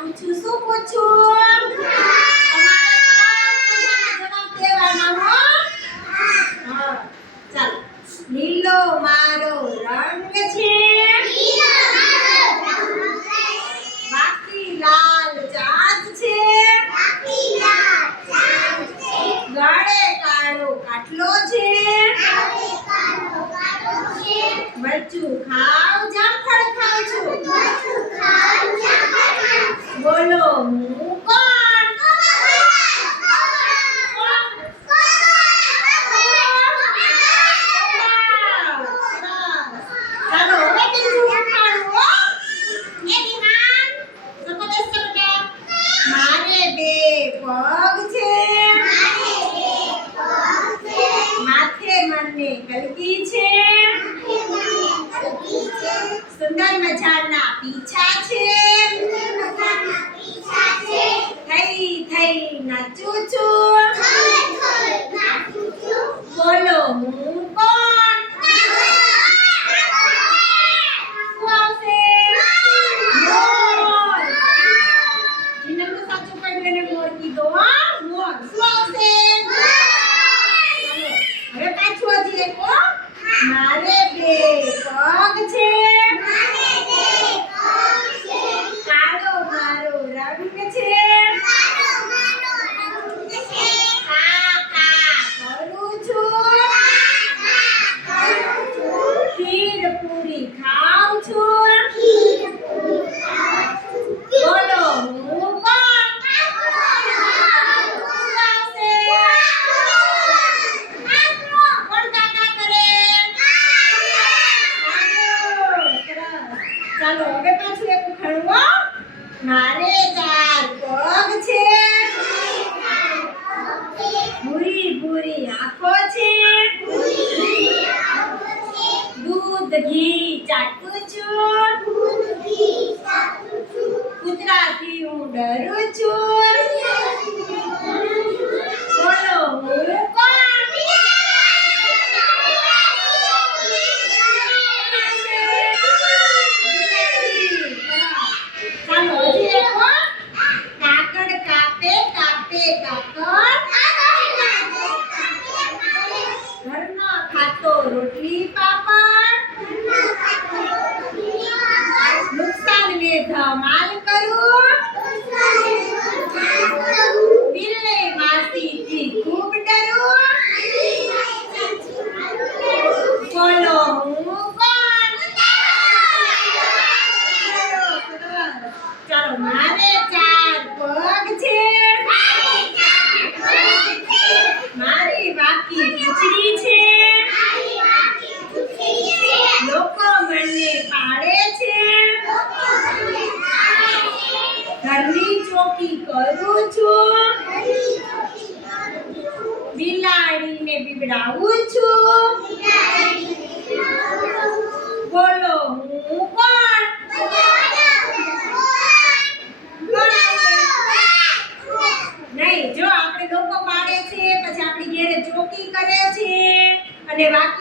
પૂછું શું પૂછું? જવાબ દેવાના હો. હા ચાલો. લીલો મારો રંગ છે, બાકી લાલ ચાંદ છે, ગળે કાળો કાટલો છે, મરચું ખાવ જામફળ ખાઉં છું, બોલો હું કોણ? ચાલો હવે બીજું ઉઠાડું હો. મારે બે પગ છે, માથે મને કલકી છે, સુંદર મજાના પીછા છે, થઈ થઈ નાચું છું, બોલો હું કોણ? શું આવશે? મોર. જીને તો સાચું પડ્યું એને મોર કીધો. હા મોર. શું આવશે? ચાલો હવે પાછું હજી એક હો. મારે બે પગ છે, કાળો મારો રંગ છે, કા કા કરું છું, ખીર પૂરી ખાઉં છું, બોલો હું કોણ? શું આવશે? કોણ કાકા કરે? ચાલો હવે પાછું એક ઉખાણું હો. મારે ચાર પગ છે, ભૂરી ભૂરી આંખો છે, દૂધ ઘી ચાટું છું, કૂતરાથી હું ડરું છું, બોલો હું કોણ? ચાલો હજી એક હો. કાકડ કાપે કાપે કાકડ, ઘરનો ખાતો રોટલી પાપડ, નુકસાનને ધમાલ કરું, બિલ્લે માસીથી ખૂબ ડરું, બોલો હું કોણ? ચાલો મારે ચાર પગ છે, મારી વાકી પૂંછડી છે, લોકો મને પાડે છે, ઘરની ચોકી કરું છું, બિલાડીને બીવડાવું છું, બોલો હું કોણ? નહીં જો આપણે લોકો પાડે છે, પછી આપણી ઘરે ચોકી કરે છે અને વાકી